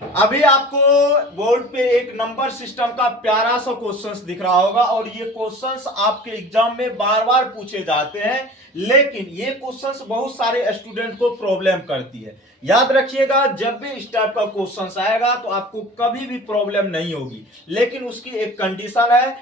अभी आपको बोर्ड पे एक नंबर सिस्टम का प्यारा सा क्वेश्चंस दिख रहा होगा और ये क्वेश्चंस आपके एग्जाम में बार बार पूछे जाते हैं, लेकिन ये क्वेश्चंस बहुत सारे स्टूडेंट को प्रॉब्लम करती है। याद रखिएगा, जब भी इस टाइप का क्वेश्चंस आएगा तो आपको कभी भी प्रॉब्लम नहीं होगी, लेकिन उसकी एक कंडीशन है।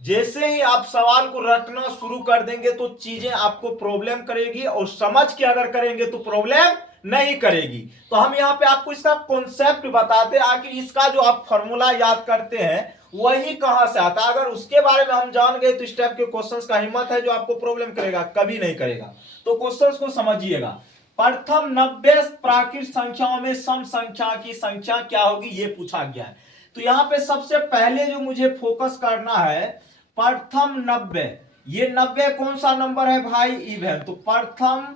जैसे ही आप सवाल को रटना शुरू कर देंगे तो चीजें आपको प्रॉब्लम करेगी, और समझ के अगर करेंगे तो प्रॉब्लम नहीं करेगी। तो हम यहाँ पे आपको इसका कॉन्सेप्ट बताते हैं, आखिर इसका जो आप फॉर्मूला याद करते हैं वही कहां से आता है। अगर उसके बारे में हम जान गए तो इस टाइप के क्वेश्चंस का हिम्मत है जो आपको प्रॉब्लम करेगा, कभी नहीं करेगा। तो क्वेश्चंस को समझिएगा। प्रथम 90 प्राकृत संख्याओं में सम संख्या की संख्या क्या होगी, ये पूछा गया है। तो यहां पे सबसे पहले जो मुझे फोकस करना है, प्रथम 90, ये 90 कौन सा नंबर है भाई, इवन। तो प्रथम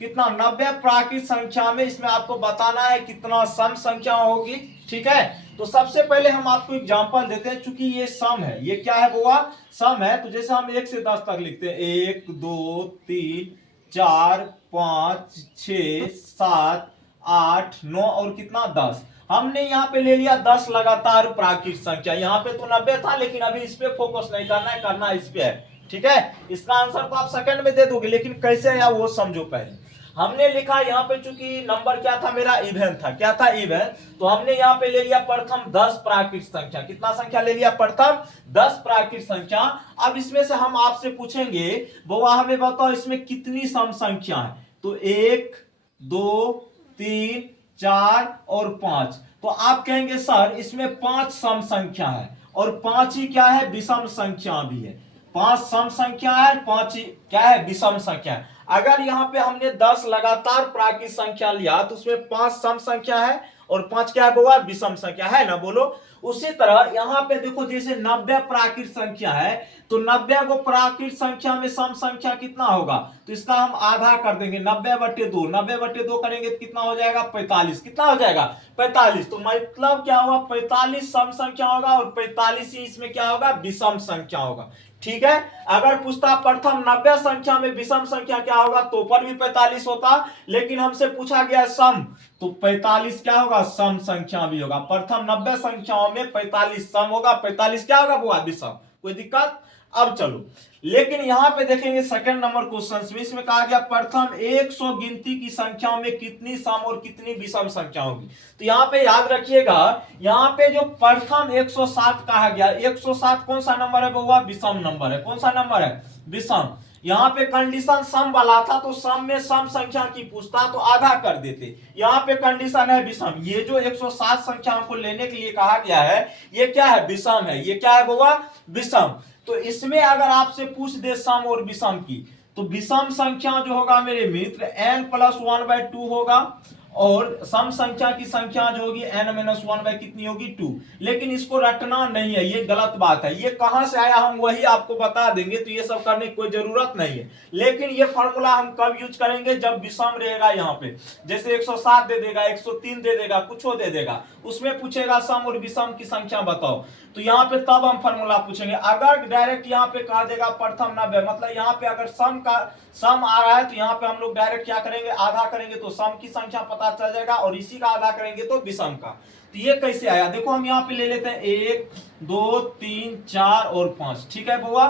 कितना 90 प्राकृत संख्या में, इसमें आपको बताना है कितना सम संख्या होगी। ठीक है, तो सबसे पहले हम आपको एग्जांपल देते हैं। चूंकि ये सम है, ये क्या है बुआ, सम है। तो जैसे हम 1 से 10 तक लिखते हैं, 1 2 3 4 5 6 7 8 9 और कितना 10। हमने यहाँ पे ले लिया 10 लगातार प्राकृत संख्या। यहाँ पे तो 90 था, लेकिन अभी इस पे फोकस नहीं करना है, करना इस पे है। ठीक है, इसका आंसर तो आप सेकंड में दे दोगे, लेकिन कैसे है वो समझो पहले। हमने लिखा यहाँ पे, चूंकि नंबर क्या था मेरा, इवन था। क्या था, इवन। तो हमने यहाँ पे ले लिया प्रथम 10 प्राकृत संख्या। कितना संख्या ले लिया, प्रथम 10 प्राकृत संख्या। अब इसमें से हम आपसे पूछेंगे, बउआ हमें बताओ इसमें कितनी सम संख्या है। तो 1 2 3 4 और 5। तो आप कहेंगे सर इसमें 5 सम संख्या है, और 5 ही क्या है, विषम संख्या भी है। 5 सम संख्या है, 5 ही क्या है, विषम संख्या है। अगर यहां पे हमने 10 लगातार प्राकृत संख्या लिया तो उसमें 5 सम संख्या है और 5 क्या है बुआ, विषम संख्या है ना, बोलो। उसी तरह यहां पे देखो, जैसे 90 प्राकृत संख्या है, तो 90 को प्राकृत संख्या में सम संख्या कितना होगा, तो इसका हम आधा कर देंगे, 90/2। 90/2 करेंगे तो कितना हो जाएगा, 45। कितना हो जाएगा, 45। तो मतलब क्या होगा, 45 सम संख्या होगा और 45 ही इसमें क्या होगा, विषम संख्या होगा। ठीक है, अगर पूछता प्रथम 90 संख्या में विषम संख्या क्या होगा, तो पर भी 45 होता, लेकिन हमसे पूछा गया सम, तो 45 क्या होगा, सम संख्या भी होगा। प्रथम 90 संख्याओं में 45 सम होगा, 45 क्या होगा बुआ, विषम। कोई दिक्कत। अब चलो, लेकिन यहां पे देखेंगे सेकंड नंबर क्वेश्चन में, इसमें कहा गया प्रथम 100 गिनती की संख्याओं में कितनी सम और कितनी विषम संख्या होगी। तो यहां पे याद रखिएगा, यहां पे जो प्रथम 107 कहा गया, 107 कौन सा नंबर है बउआ, विषम नंबर है। कौन सा नंबर है, विषम। यहां पे कंडीशन सम वाला था, तो सम में सम संख्या की पूछता तो आधा कर देते। यहां पे कंडीशन है विषम। ये जो 107 संख्या को लेने के लिए कहा गया है, ये क्या है, विषम है। ये क्या है बउआ, विषम। तो इसमें अगर आपसे पूछ दे सम और विषम की, तो विषम संख्या जो होगा मेरे मित्र n+1/2 होगा, और सम संख्या की संख्या जो होगी n-1 कितनी होगी, 2। लेकिन इसको रटना नहीं है, ये गलत बात है। ये कहां से आया हम वही आपको बता देंगे, तो ये सब करने की कोई जरूरत नहीं है। लेकिन ये फॉर्मूला हम कब यूज करेंगे, जब विषम रहेगा। यहाँ पे जैसे 107 दे देगा, 103 दे देगा, कुछ दे देगा, उसमें पूछेगा सम और विषम की संख्या बताओ, तो यहाँ पे तब हम फॉर्मूला पूछेंगे। अगर डायरेक्ट यहाँ पे कहा देगा प्रथम 90, मतलब यहाँ पे अगर सम आ रहा है, तो यहाँ पे हम लोग डायरेक्ट क्या करेंगे, आधा करेंगे तो सम की संख्या पता चल जाएगा, और इसी का आधा करेंगे तो विषम का। तो ये कैसे आया, देखो हम यहाँ पे ले लेते हैं 1 2 3 4 और 5। ठीक है बुआ,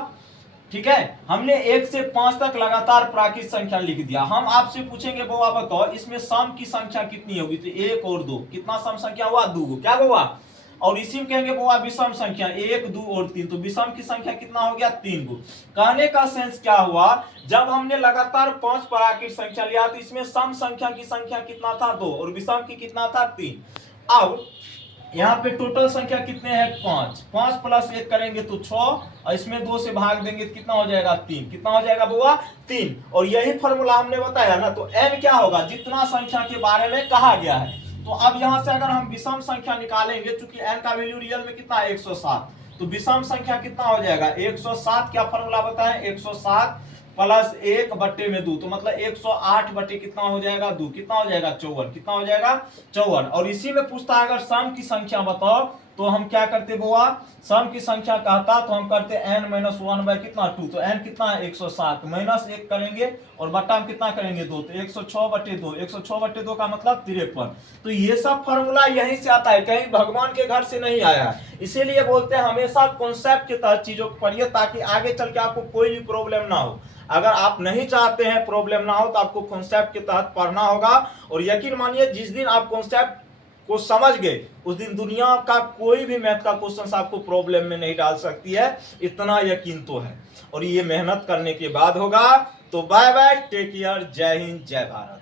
ठीक है। हमने 1 से 5 तक लगातार प्राकृत संख्या लिख दिया। हम आपसे पूछेंगे बुआ बताओ इसमें सम की संख्या कितनी होगी, तो 1 और 2, कितना सम संख्या हुआ, 2। क्या हुआ, और इसी में कहेंगे बुआ विषम संख्या 1 2 और 3, तो विषम की संख्या कितना हो गया, 3 को। कहने का सेंस क्या हुआ, जब हमने लगातार 5 प्राकृत संख्या लिया तो इसमें सम संख्या की संख्या कितना था, 2, और विषम की कितना था, 3। अब यहाँ पे टोटल संख्या कितने हैं, 5। 5 + 1 करेंगे तो 6, और इसमें 2 से भाग देंगे तो कितना हो जाएगा, 3। कितना हो जाएगा बुआ, 3। और यही फॉर्मूला हमने बताया ना, तो n क्या होगा, जितना संख्या के बारे में कहा गया है। तो अब यहां से अगर हम विषम संख्या निकालेंगे, चूंकि n का वैल्यू रियल में कितना है, 107, तो विषम संख्या कितना हो जाएगा, 107। क्या फॉर्मूला बताएं, 107 + 1/2, तो मतलब 108 बटे कितना हो जाएगा, 2। कितना हो जाएगा, 54। कितना हो जाएगा, 54। और इसी में पूछता है अगर सम की संख्या बताओ, तो हम क्या करते बुआ, सम की संख्या कहता तो हम करते n माइनस 1 बाय कितना 2, तो n कितना है 107, माइनस 1 करेंगे और बट्टा में कितना करेंगे 2, तो 106/2, 106/2 का मतलब 53। तो ये सब फॉर्मूला यहीं से आता है, कहीं भगवान के घर से नहीं आया है। इसीलिए बोलते हैं हमेशा कॉन्सेप्ट के तहत चीजों को पढ़िए, ताकि आगे चल के आपको कोई भी प्रॉब्लम ना हो। अगर आप नहीं चाहते हैं प्रॉब्लम ना हो तो आपको कॉन्सेप्ट के तहत पढ़ना होगा। और यकीन मानिए जिस दिन आप कॉन्सेप्ट को समझ गए उस दिन दुनिया का कोई भी मैथ का क्वेश्चन आपको प्रॉब्लम में नहीं डाल सकती है, इतना यकीन तो है। और ये मेहनत करने के बाद होगा। तो बाय बाय, टेक केयर, जय हिंद, जय भारत।